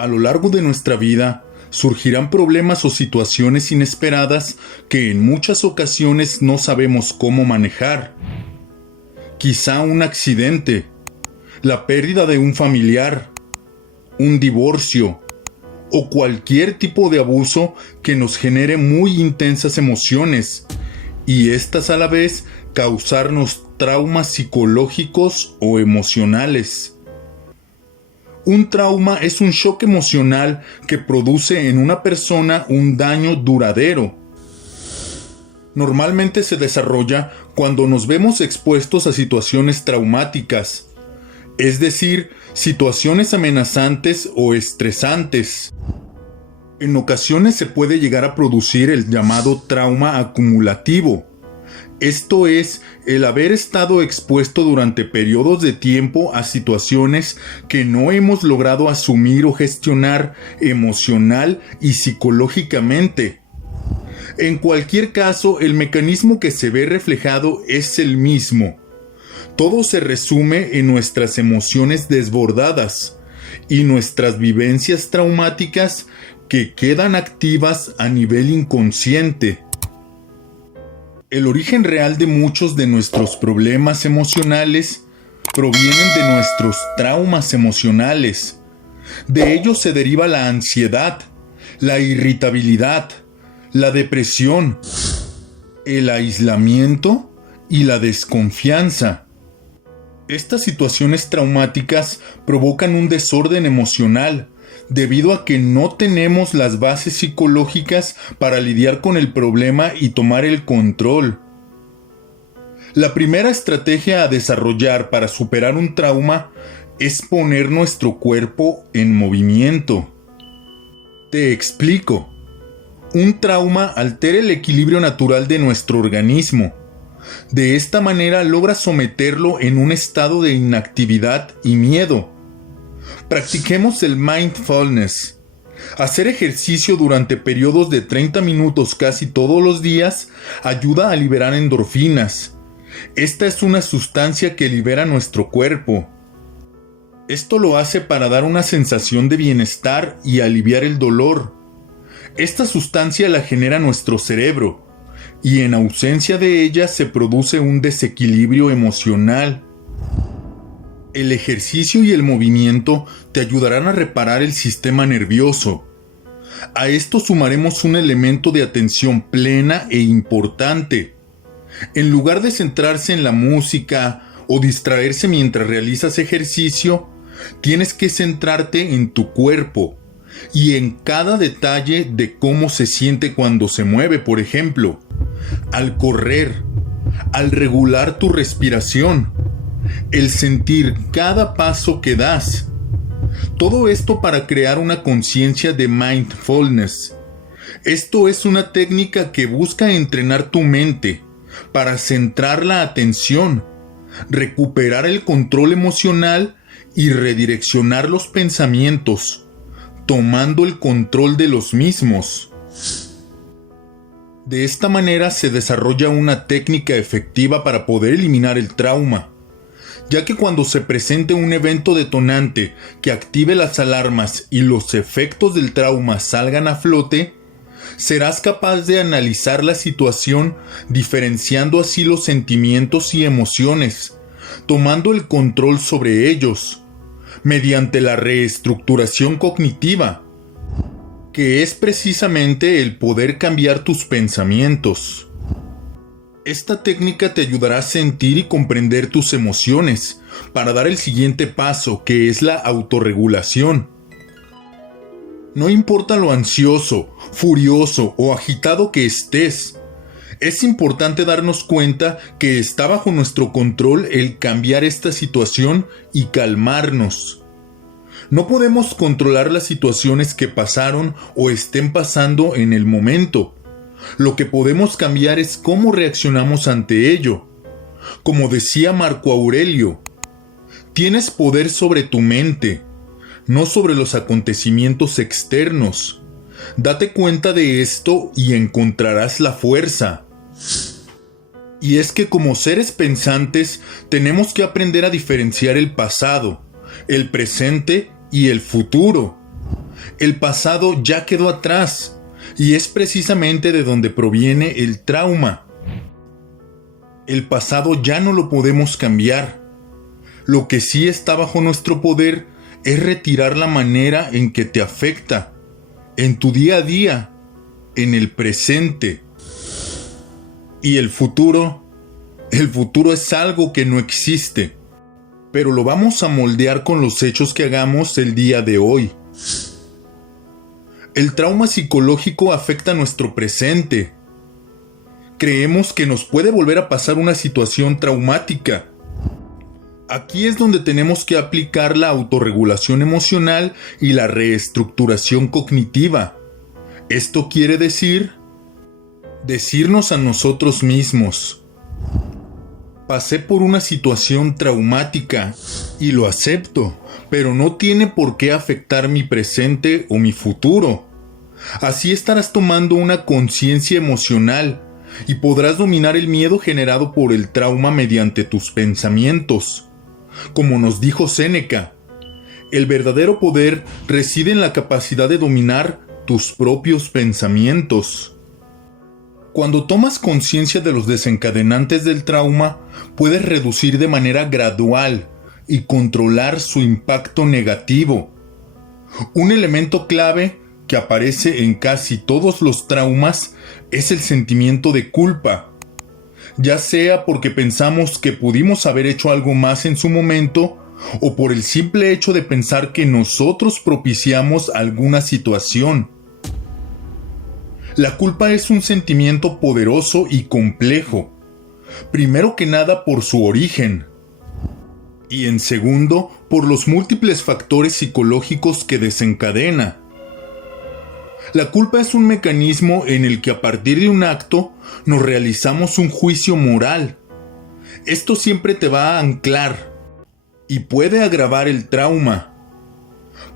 A lo largo de nuestra vida, surgirán problemas o situaciones inesperadas que en muchas ocasiones no sabemos cómo manejar. Quizá un accidente, la pérdida de un familiar, un divorcio o cualquier tipo de abuso que nos genere muy intensas emociones y estas a la vez causarnos traumas psicológicos o emocionales. Un trauma es un shock emocional que produce en una persona un daño duradero. Normalmente se desarrolla cuando nos vemos expuestos a situaciones traumáticas, es decir, situaciones amenazantes o estresantes. En ocasiones se puede llegar a producir el llamado trauma acumulativo. Esto es, el haber estado expuesto durante periodos de tiempo a situaciones que no hemos logrado asumir o gestionar emocional y psicológicamente. En cualquier caso, el mecanismo que se ve reflejado es el mismo. Todo se resume en nuestras emociones desbordadas y nuestras vivencias traumáticas que quedan activas a nivel inconsciente. El origen real de muchos de nuestros problemas emocionales provienen de nuestros traumas emocionales. De ellos se deriva la ansiedad, la irritabilidad, la depresión, el aislamiento y la desconfianza. Estas situaciones traumáticas provocan un desorden emocional, debido a que no tenemos las bases psicológicas para lidiar con el problema y tomar el control. La primera estrategia a desarrollar para superar un trauma es poner nuestro cuerpo en movimiento. Te explico. Un trauma altera el equilibrio natural de nuestro organismo. De esta manera logra someterlo en un estado de inactividad y miedo. Practiquemos el mindfulness. Hacer ejercicio durante periodos de 30 minutos casi todos los días ayuda a liberar endorfinas. Esta es una sustancia que libera nuestro cuerpo. Esto lo hace para dar una sensación de bienestar y aliviar el dolor. Esta sustancia la genera nuestro cerebro, y en ausencia de ella se produce un desequilibrio emocional. El ejercicio y el movimiento te ayudarán a reparar el sistema nervioso. A esto sumaremos un elemento de atención plena e importante. En lugar de centrarse en la música o distraerse mientras realizas ejercicio, tienes que centrarte en tu cuerpo y en cada detalle de cómo se siente cuando se mueve, por ejemplo, al correr, al regular tu respiración, el sentir cada paso que das. Todo esto para crear una conciencia de mindfulness. Esto es una técnica que busca entrenar tu mente para centrar la atención, recuperar el control emocional y redireccionar los pensamientos, tomando el control de los mismos. De esta manera se desarrolla una técnica efectiva para poder eliminar el trauma, ya que cuando se presente un evento detonante que active las alarmas y los efectos del trauma salgan a flote, serás capaz de analizar la situación diferenciando así los sentimientos y emociones, tomando el control sobre ellos, mediante la reestructuración cognitiva, que es precisamente el poder cambiar tus pensamientos. Esta técnica te ayudará a sentir y comprender tus emociones para dar el siguiente paso, que es la autorregulación. No importa lo ansioso, furioso o agitado que estés, es importante darnos cuenta que está bajo nuestro control el cambiar esta situación y calmarnos. No podemos controlar las situaciones que pasaron o estén pasando en el momento. Lo que podemos cambiar es cómo reaccionamos ante ello. Como decía Marco Aurelio, tienes poder sobre tu mente, no sobre los acontecimientos externos. Date cuenta de esto y encontrarás la fuerza. Y es que como seres pensantes tenemos que aprender a diferenciar el pasado, el presente y el futuro. El pasado ya quedó atrás y es precisamente de donde proviene el trauma. El pasado ya no lo podemos cambiar. Lo que sí está bajo nuestro poder es retirar la manera en que te afecta, en tu día a día, en el presente. Y el futuro es algo que no existe, pero lo vamos a moldear con los hechos que hagamos el día de hoy. El trauma psicológico afecta nuestro presente. Creemos que nos puede volver a pasar una situación traumática. Aquí es donde tenemos que aplicar la autorregulación emocional y la reestructuración cognitiva. Esto quiere decirnos a nosotros mismos: pasé por una situación traumática y lo acepto, pero no tiene por qué afectar mi presente o mi futuro. Así estarás tomando una conciencia emocional y podrás dominar el miedo generado por el trauma mediante tus pensamientos. Como nos dijo Séneca, el verdadero poder reside en la capacidad de dominar tus propios pensamientos. Cuando tomas conciencia de los desencadenantes del trauma, puedes reducir de manera gradual y controlar su impacto negativo. Un elemento clave que aparece en casi todos los traumas es el sentimiento de culpa, ya sea porque pensamos que pudimos haber hecho algo más en su momento o por el simple hecho de pensar que nosotros propiciamos alguna situación. La culpa es un sentimiento poderoso y complejo, primero que nada por su origen, y en segundo por los múltiples factores psicológicos que desencadena. La culpa es un mecanismo en el que a partir de un acto nos realizamos un juicio moral. Esto siempre te va a anclar y puede agravar el trauma.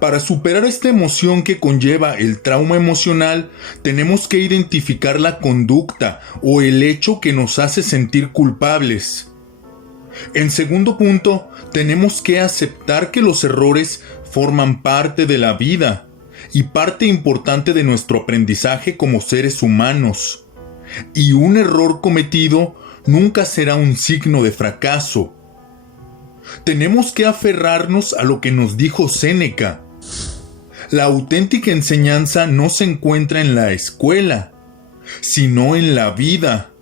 Para superar esta emoción que conlleva el trauma emocional, tenemos que identificar la conducta o el hecho que nos hace sentir culpables. En segundo punto, tenemos que aceptar que los errores forman parte de la vida y parte importante de nuestro aprendizaje como seres humanos. Y un error cometido nunca será un signo de fracaso. Tenemos que aferrarnos a lo que nos dijo Séneca. La auténtica enseñanza no se encuentra en la escuela, sino en la vida.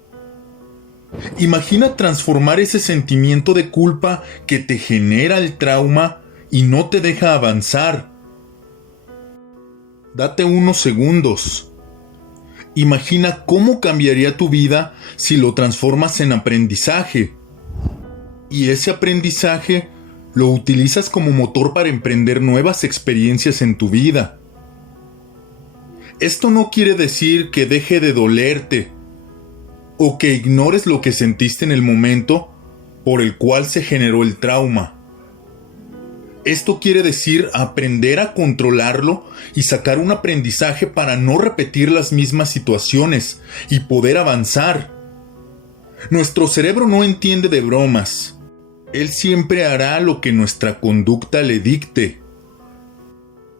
Imagina transformar ese sentimiento de culpa que te genera el trauma y no te deja avanzar. Date unos segundos. Imagina cómo cambiaría tu vida si lo transformas en aprendizaje. Y ese aprendizaje lo utilizas como motor para emprender nuevas experiencias en tu vida. Esto no quiere decir que deje de dolerte o que ignores lo que sentiste en el momento por el cual se generó el trauma. Esto quiere decir aprender a controlarlo y sacar un aprendizaje para no repetir las mismas situaciones y poder avanzar. Nuestro cerebro no entiende de bromas. Él siempre hará lo que nuestra conducta le dicte.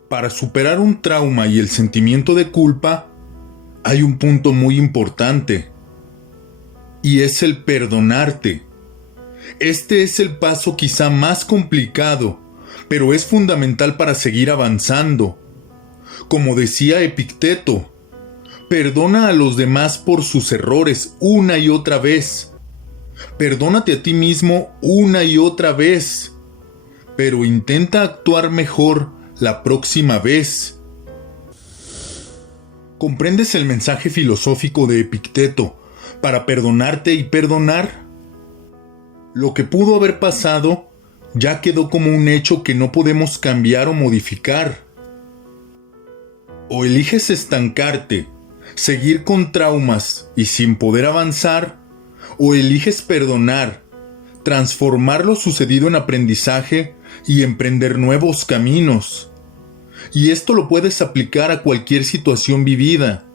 Para superar un trauma y el sentimiento de culpa, hay un punto muy importante, y es el perdonarte. Este es el paso quizá más complicado, pero es fundamental para seguir avanzando. Como decía Epicteto, perdona a los demás por sus errores una y otra vez. Perdónate a ti mismo una y otra vez, pero intenta actuar mejor la próxima vez. ¿Comprendes el mensaje filosófico de Epicteto para perdonarte y perdonar? Lo que pudo haber pasado ya quedó como un hecho que no podemos cambiar o modificar. O eliges estancarte, seguir con traumas y sin poder avanzar, o eliges perdonar, transformar lo sucedido en aprendizaje y emprender nuevos caminos. Y esto lo puedes aplicar a cualquier situación vivida.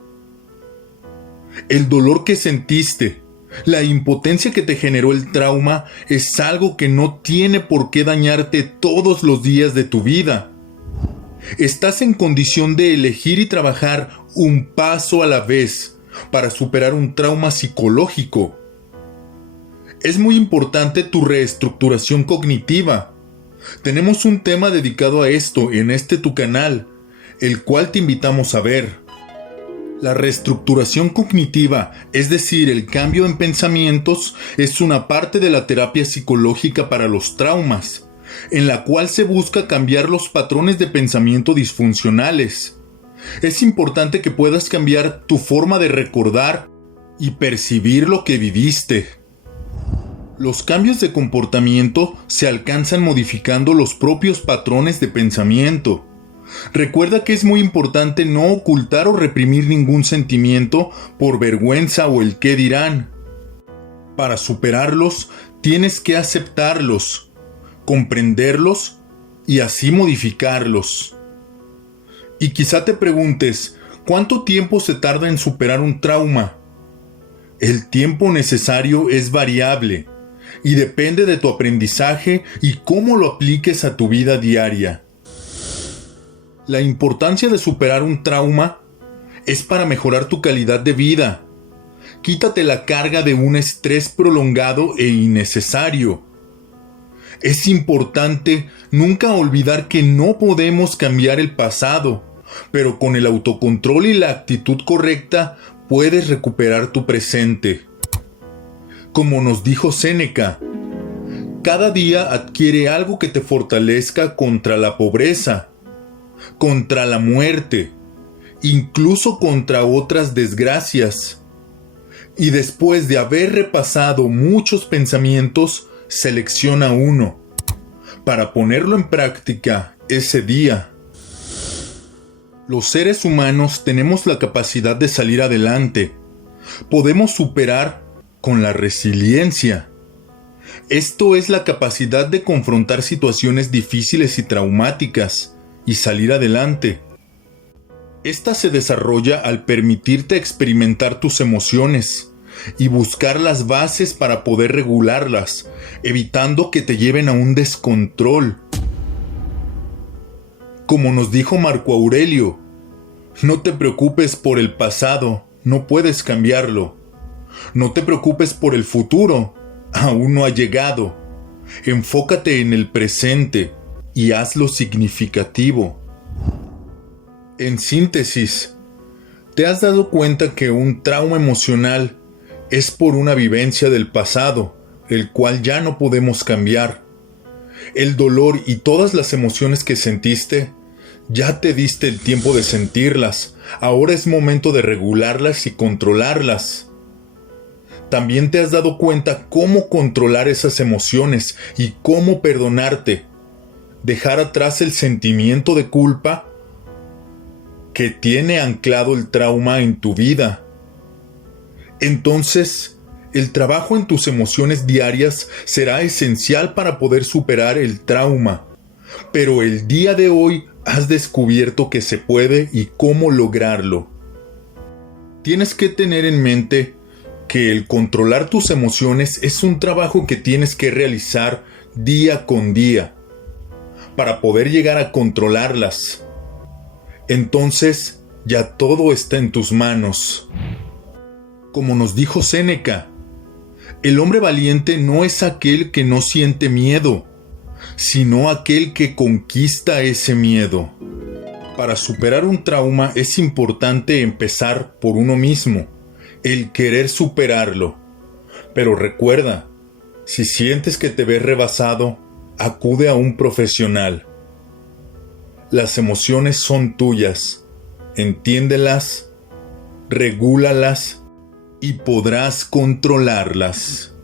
El dolor que sentiste, la impotencia que te generó el trauma es algo que no tiene por qué dañarte todos los días de tu vida. Estás en condición de elegir y trabajar un paso a la vez para superar un trauma psicológico. Es muy importante tu reestructuración cognitiva. Tenemos un tema dedicado a esto en tu canal, el cual te invitamos a ver. La reestructuración cognitiva, es decir, el cambio en pensamientos, es una parte de la terapia psicológica para los traumas, en la cual se busca cambiar los patrones de pensamiento disfuncionales. Es importante que puedas cambiar tu forma de recordar y percibir lo que viviste. Los cambios de comportamiento se alcanzan modificando los propios patrones de pensamiento. Recuerda que es muy importante no ocultar o reprimir ningún sentimiento por vergüenza o el qué dirán. Para superarlos, tienes que aceptarlos, comprenderlos y así modificarlos. Y quizá te preguntes, ¿cuánto tiempo se tarda en superar un trauma? El tiempo necesario es variable y depende de tu aprendizaje y cómo lo apliques a tu vida diaria. La importancia de superar un trauma es para mejorar tu calidad de vida. Quítate la carga de un estrés prolongado e innecesario. Es importante nunca olvidar que no podemos cambiar el pasado, pero con el autocontrol y la actitud correcta puedes recuperar tu presente. Como nos dijo Séneca, cada día adquiere algo que te fortalezca contra la pobreza, contra la muerte, incluso contra otras desgracias. Y después de haber repasado muchos pensamientos, selecciona uno para ponerlo en práctica ese día. Los seres humanos tenemos la capacidad de salir adelante. Podemos superar con la resiliencia. Esto es la capacidad de confrontar situaciones difíciles y traumáticas y salir adelante. Esta se desarrolla al permitirte experimentar tus emociones y buscar las bases para poder regularlas, evitando que te lleven a un descontrol. Como nos dijo Marco Aurelio, no te preocupes por el pasado, no puedes cambiarlo. No te preocupes por el futuro, aún no ha llegado. Enfócate en el presente y hazlo significativo. En síntesis, ¿te has dado cuenta que un trauma emocional es por una vivencia del pasado, el cual ya no podemos cambiar? El dolor y todas las emociones que sentiste, ya te diste el tiempo de sentirlas. Ahora es momento de regularlas y controlarlas. También te has dado cuenta cómo controlar esas emociones y cómo perdonarte. Dejar atrás el sentimiento de culpa que tiene anclado el trauma en tu vida. Entonces, el trabajo en tus emociones diarias será esencial para poder superar el trauma. Pero el día de hoy has descubierto que se puede y cómo lograrlo. Tienes que tener en mente que el controlar tus emociones es un trabajo que tienes que realizar día con día para poder llegar a controlarlas. Entonces ya todo está en tus manos. Como nos dijo Séneca, el hombre valiente no es aquel que no siente miedo, sino aquel que conquista ese miedo. Para superar un trauma es importante empezar por uno mismo, el querer superarlo. Pero recuerda, si sientes que te ves rebasado, acude a un profesional. Las emociones son tuyas, entiéndelas, regúlalas y podrás controlarlas.